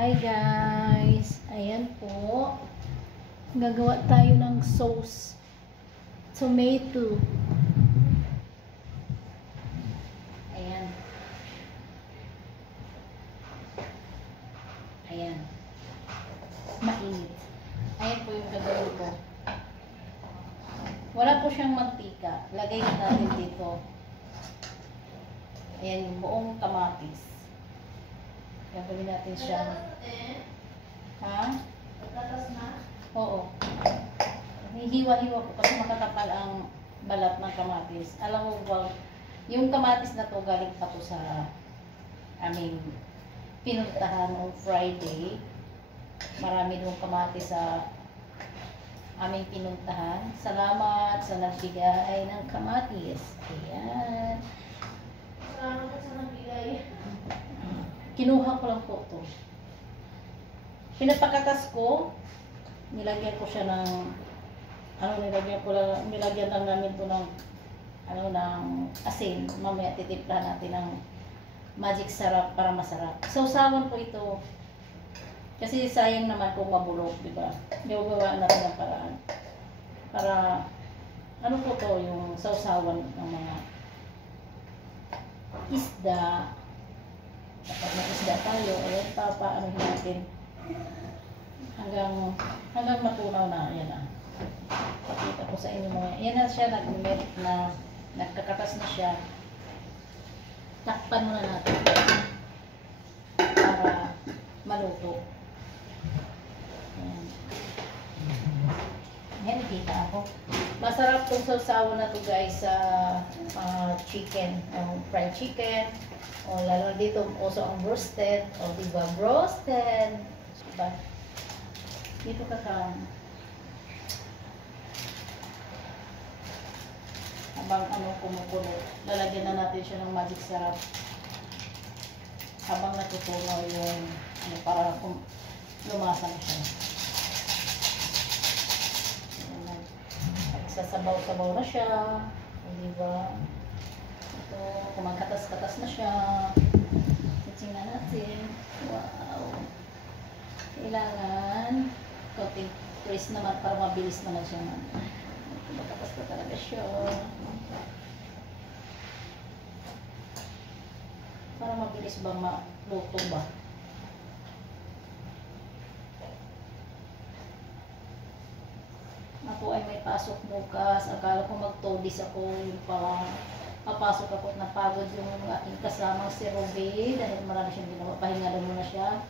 Hi guys! Ayan po. Gagawa tayo ng sauce. Tomato. Ayan. Ayan. Mainit. Ayan po yung gagawin ko. Wala po siyang mantika. Lagay na natin dito. Ayan yung buong kamatis. Gagawin natin siya. Ha? Tatas na? Oo. Hihiwa-hiwa po kasi makakapal ang balat ng kamatis. Alam mo ba, yung kamatis na to galing pa to sa aming pinuntahan noong Friday. Marami doon kamatis sa aming pinuntahan. Salamat sa nagbigay ng kamatis. Ayan. Salamat sa nagbigay. Kinuha ko lang po to. Pinapakatas ko, nilagyan ko siya ng nilagyan lang namin to ng ng asin. Mamaya titimplahan natin ng magic sarap para masarap. Sausawan po ito. Kasi sayang naman kung mabulok, di ba? Gawagawa natin ng paraan. Para po to, yung sausawan ng mga isda. Kapag mag-isda tayo, ayan, papaanohin natin hanggang matunaw na. Ayan na. Pakita ko sa inyo mga. Ayan na siya, nagkakatas na siya. Takpan muna natin para maluto. Ayan. Ayan, nakita ako. Masarap itong sausawan na to guys sa chicken, fried chicken. O lalo dito also ang roasted. O diba, roasted. Diba? Dito ka habang kumukulo. Lalagyan na natin siya ng magic sarap. Habang natutunaw yung para lumasa na siya. Sasabaw-sabaw na siya. O diba? Ito, kumakatas-katas na siya. Sitsing na natin. Wow! Kailangan konting press naman para mabilis naman siya. Kumakatas na talaga siya. Para mabilis ba maluto ba? Ako ay may pasok bukas. Akala ko magtodis ako. Yung papasok ako at napagod yung aking kasamang si Ruby dahil marami siyang ginawa. Pahinga daw muna siya.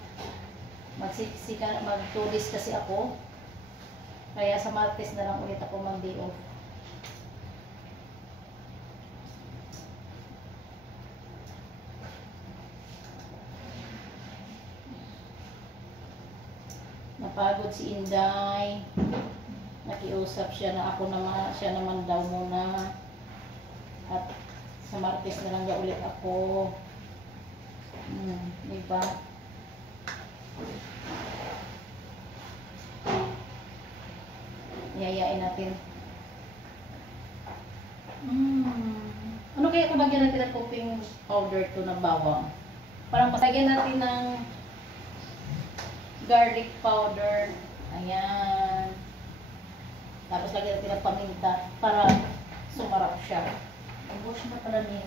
Mag-2 days kasi ako. Kaya sa Martes na lang ulit ako mag-day off. Napagod si Inday. Nakiusap siya na siya naman daw muna. At sa Martes na lang ulit ako. Diba? Yayain natin. Ano kaya kung bagyan natin ng cooking powder to na bawang? Parang pasagyan natin ng garlic powder. Ayan. Tapos lagyan natin ng paminta para sumarap siya. Wash na pala niya.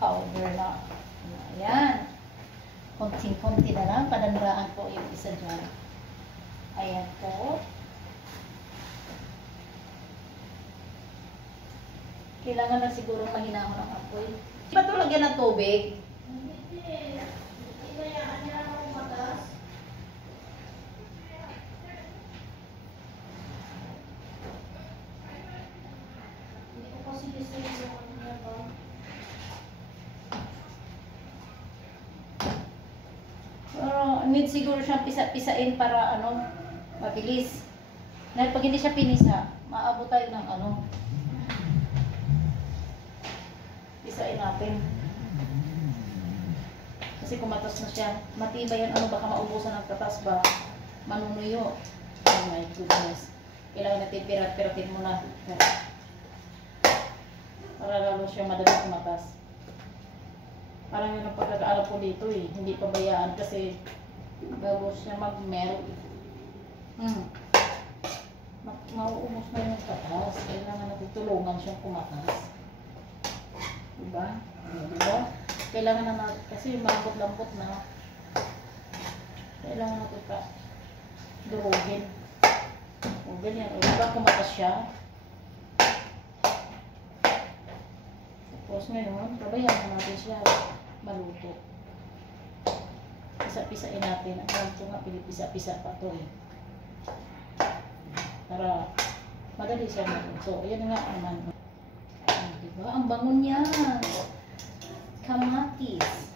Powder na. Ayan. Konting-konti na lang. Padandraan po yung isa dyan. Ayan po. Kailangan na siguro mahinahon ang apoy. Ba't ito lagyan ng tubig? Need siguro siyang pisa-pisain para mabilis. Dahil pag hindi siya pinisa, maabot tayo ng pisain natin. Kasi kumatas na siya. Matibay yan, baka maubusan ng katas ba? Manunuyo. Oh my goodness. Kailangan natin pirat-piratin muna. Para lalo siya madaling kumatas. Parang yun ang pagkakaalam ko dito eh. Hindi pabayaan kasi bago siya mag-melt. Mauubos na yung katas. Kailangan natin tulungan siyang kumatas. Diba? Diba? Kailangan na natin, kasi malambot-lambot na. Kailangan natin pa durugin. O ganyan. O diba kumatas siya? Tapos ngayon, babayaan natin siya maluto. Pisa-pisain natin. Ang alam ko nga, pinipisa-pisa pa to eh. Para madali siya maluto. Yan nga naman. Diba? Ang bangon niya. Kamatis.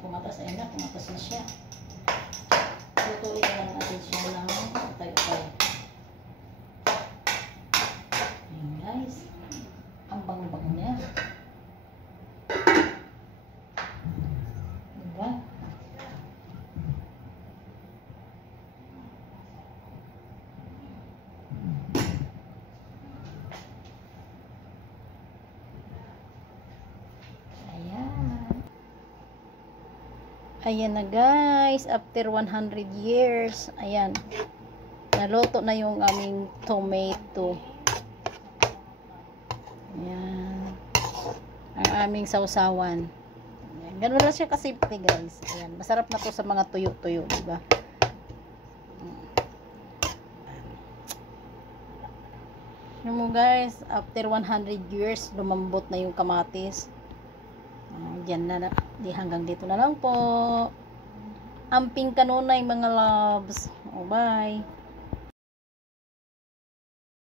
Kumatas, ayun na, kumatas na siya. Lutuin na lang natin siya ng tayo-tayo. Ayun guys, ang bango-bango niya. Diba? Ayan na guys, after 100 years, ayan, naluto na yung aming tomato. Ayan, ang aming sausawan. Ayan, ganun lang siya kasimple guys. Ayan, masarap na to sa mga tuyo-tuyo, diba? Ayan mo guys, after 100 years, lumambot na yung kamatis. Diyan na, di hanggang dito na lang po. Amping kanunay mga loves. Oh, bye.